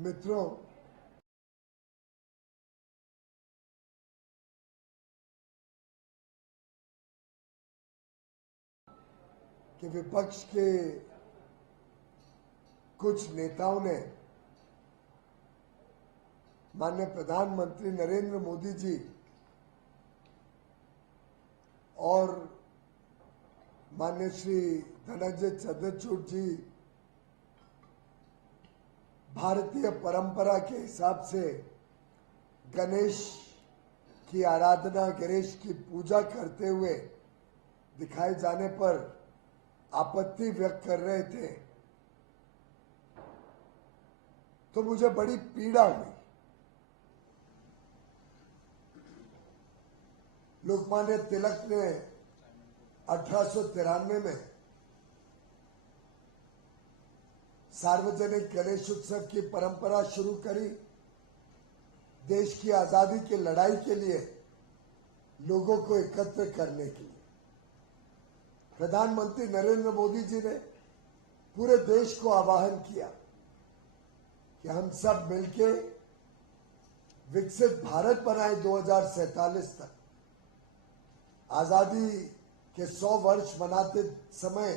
मित्रों, कि विपक्ष के कुछ नेताओं ने माननीय प्रधानमंत्री नरेंद्र मोदी जी और माननीय श्री धनंजय चंद्रचूड़ जी भारतीय परंपरा के हिसाब से गणेश की आराधना, गणेश की पूजा करते हुए दिखाए जाने पर आपत्ति व्यक्त कर रहे थे, तो मुझे बड़ी पीड़ा हुई। लोकमान्य तिलक ने 1893 में सार्वजनिक गणेश उत्सव की परंपरा शुरू करी। देश की आजादी की लड़ाई के लिए लोगों को एकत्र करने के लिए प्रधानमंत्री नरेंद्र मोदी जी ने पूरे देश को आह्वान किया कि हम सब मिलके विकसित भारत बनाए 2047 तक। आजादी के 100 वर्ष मनाते समय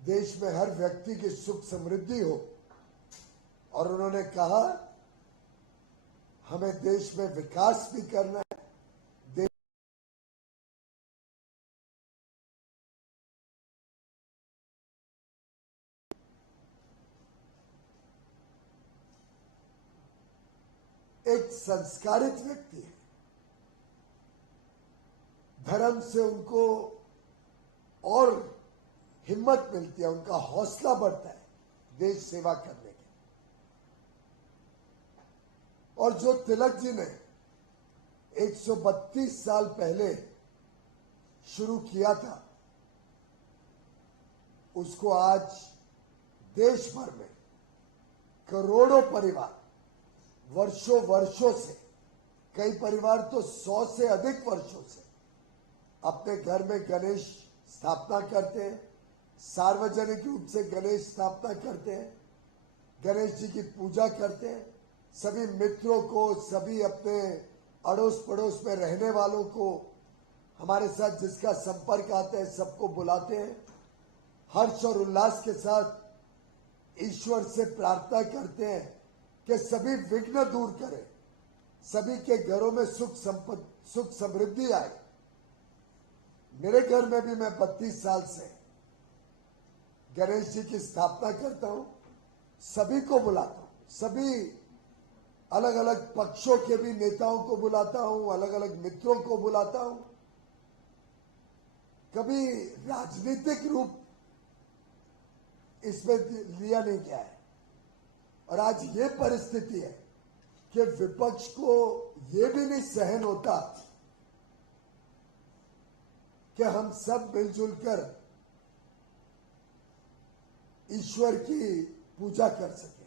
देश में हर व्यक्ति की सुख समृद्धि हो, और उन्होंने कहा हमें देश में विकास भी करना है। एक संस्कारित व्यक्ति है, धर्म से उनको और हिम्मत मिलती है, उनका हौसला बढ़ता है देश सेवा करने के। और जो तिलक जी ने 132 साल पहले शुरू किया था, उसको आज देश भर में करोड़ों परिवार वर्षों वर्षों से, कई परिवार तो 100 से अधिक वर्षों से अपने घर में गणेश स्थापना करते हैं, सार्वजनिक रूप से गणेश स्थापना करते हैं, गणेश जी की पूजा करते हैं। सभी मित्रों को, सभी अपने अड़ोस पड़ोस में रहने वालों को, हमारे साथ जिसका संपर्क आता है, सबको बुलाते हैं। हर्ष और उल्लास के साथ ईश्वर से प्रार्थना करते हैं कि सभी विघ्न दूर करे, सभी के घरों में सुख समृद्धि आए। मेरे घर में भी मैं 32 साल से गणेश जी की स्थापना करता हूं, सभी को बुलाता हूं, सभी अलग अलग पक्षों के भी नेताओं को बुलाता हूं, अलग अलग मित्रों को बुलाता हूं। कभी राजनीतिक रूप इसमें लिया नहीं गया है। और आज ये परिस्थिति है कि विपक्ष को ये भी नहीं सहन होता कि हम सब मिलजुल कर ईश्वर की पूजा कर सके।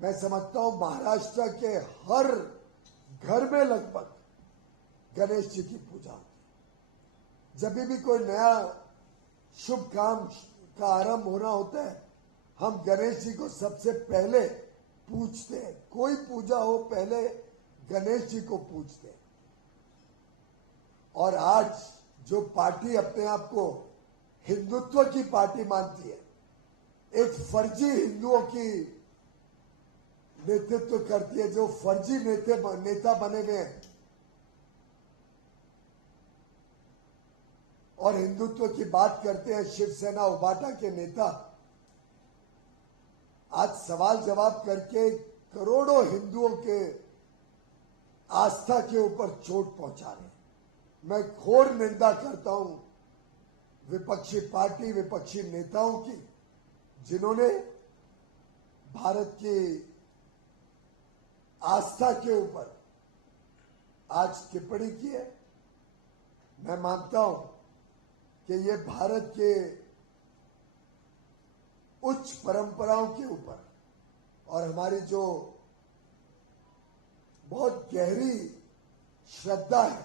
मैं समझता हूं महाराष्ट्र के हर घर में लगभग गणेश जी की पूजा होती है। जब भी कोई नया शुभ काम का आरंभ होना होता है, हम गणेश जी को सबसे पहले पूजते हैं। कोई पूजा हो, पहले गणेश जी को पूजते हैं। और आज जो पार्टी अपने आप को हिंदुत्व की पार्टी मानती है, एक फर्जी हिंदुओं की नेतृत्व करती है, जो फर्जी नेता बने हुए हैं और हिंदुत्व की बात करते हैं, शिवसेना उबाटा के नेता आज सवाल जवाब करके करोड़ों हिंदुओं के आस्था के ऊपर चोट पहुंचा रहे हैं। मैं घोर निंदा करता हूं विपक्षी पार्टी, विपक्षी नेताओं की, जिन्होंने भारत की आस्था के ऊपर आज टिप्पणी की है। मैं मानता हूं कि ये भारत के उच्च परंपराओं के ऊपर और हमारी जो बहुत गहरी श्रद्धा है,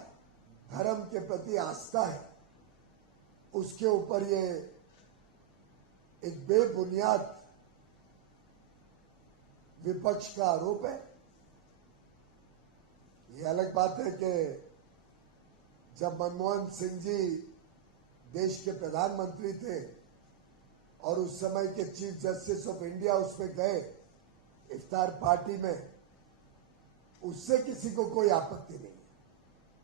धर्म के प्रति आस्था है, उसके ऊपर ये एक बेबुनियाद विपक्ष का आरोप है। ये अलग बात है कि जब मनमोहन सिंह जी देश के प्रधानमंत्री थे और उस समय के चीफ जस्टिस ऑफ इंडिया उसमें गए इफ्तार पार्टी में, उससे किसी को कोई आपत्ति नहीं है,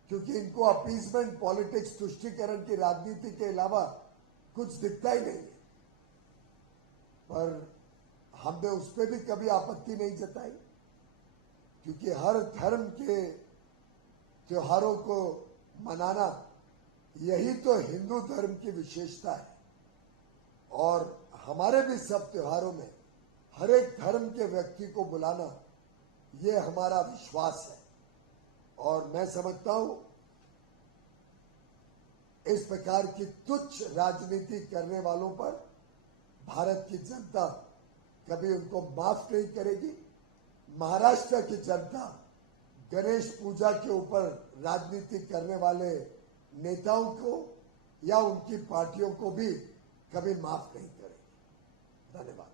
क्योंकि इनको अपीजमेंट पॉलिटिक्स, तुष्टीकरण की राजनीति के अलावा कुछ दिखता ही नहीं है। पर हमने उस पर भी कभी आपत्ति नहीं जताई, क्योंकि हर धर्म के त्योहारों को मनाना यही तो हिंदू धर्म की विशेषता है। और हमारे भी सब त्योहारों में हर एक धर्म के व्यक्ति को बुलाना, ये हमारा विश्वास है। और मैं समझता हूं इस प्रकार की तुच्छ राजनीति करने वालों पर भारत की जनता कभी उनको माफ नहीं करेगी। महाराष्ट्र की जनता गणेश पूजा के ऊपर राजनीति करने वाले नेताओं को या उनकी पार्टियों को भी कभी माफ नहीं करेगी। धन्यवाद।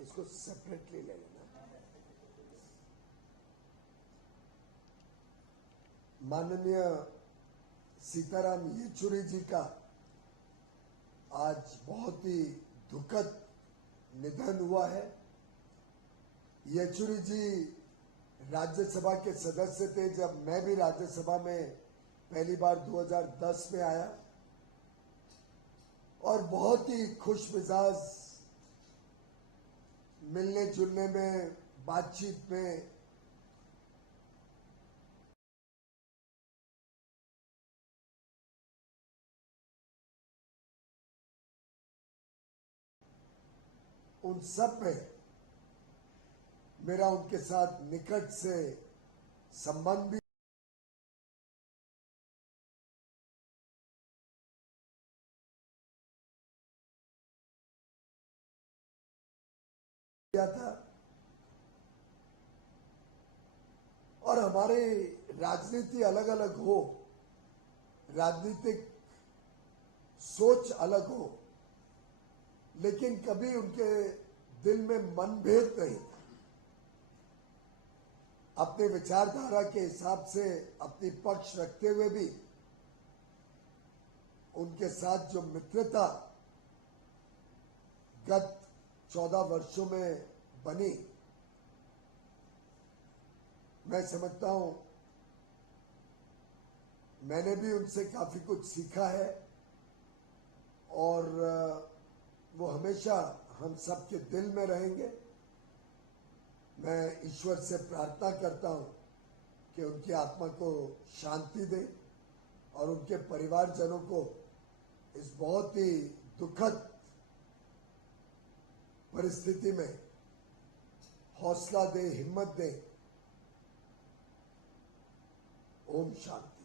इसको सेपरेटली ले लेना। माननीय सीताराम येचुरी जी का आज बहुत ही दुखद निधन हुआ है। येचुरी जी राज्यसभा के सदस्य थे जब मैं भी राज्यसभा में पहली बार 2010 में आया, और बहुत ही खुश मिजाज, मिलने जुलने में, बातचीत में उन सब में मेरा उनके साथ निकट से संबंध भी किया था। और हमारी राजनीति अलग अलग हो, राजनीतिक सोच अलग हो, लेकिन कभी उनके दिल में मनभेद नहीं था। अपने विचारधारा के हिसाब से अपनी पक्ष रखते हुए भी उनके साथ जो मित्रता गत 14 वर्षों में बनी, मैं समझता हूं मैंने भी उनसे काफी कुछ सीखा है। और वो हमेशा हम सबके दिल में रहेंगे। मैं ईश्वर से प्रार्थना करता हूं कि उनकी आत्मा को शांति दे और उनके परिवारजनों को इस बहुत ही दुखद परिस्थिति में हौसला दे, हिम्मत दे। ओम शांति।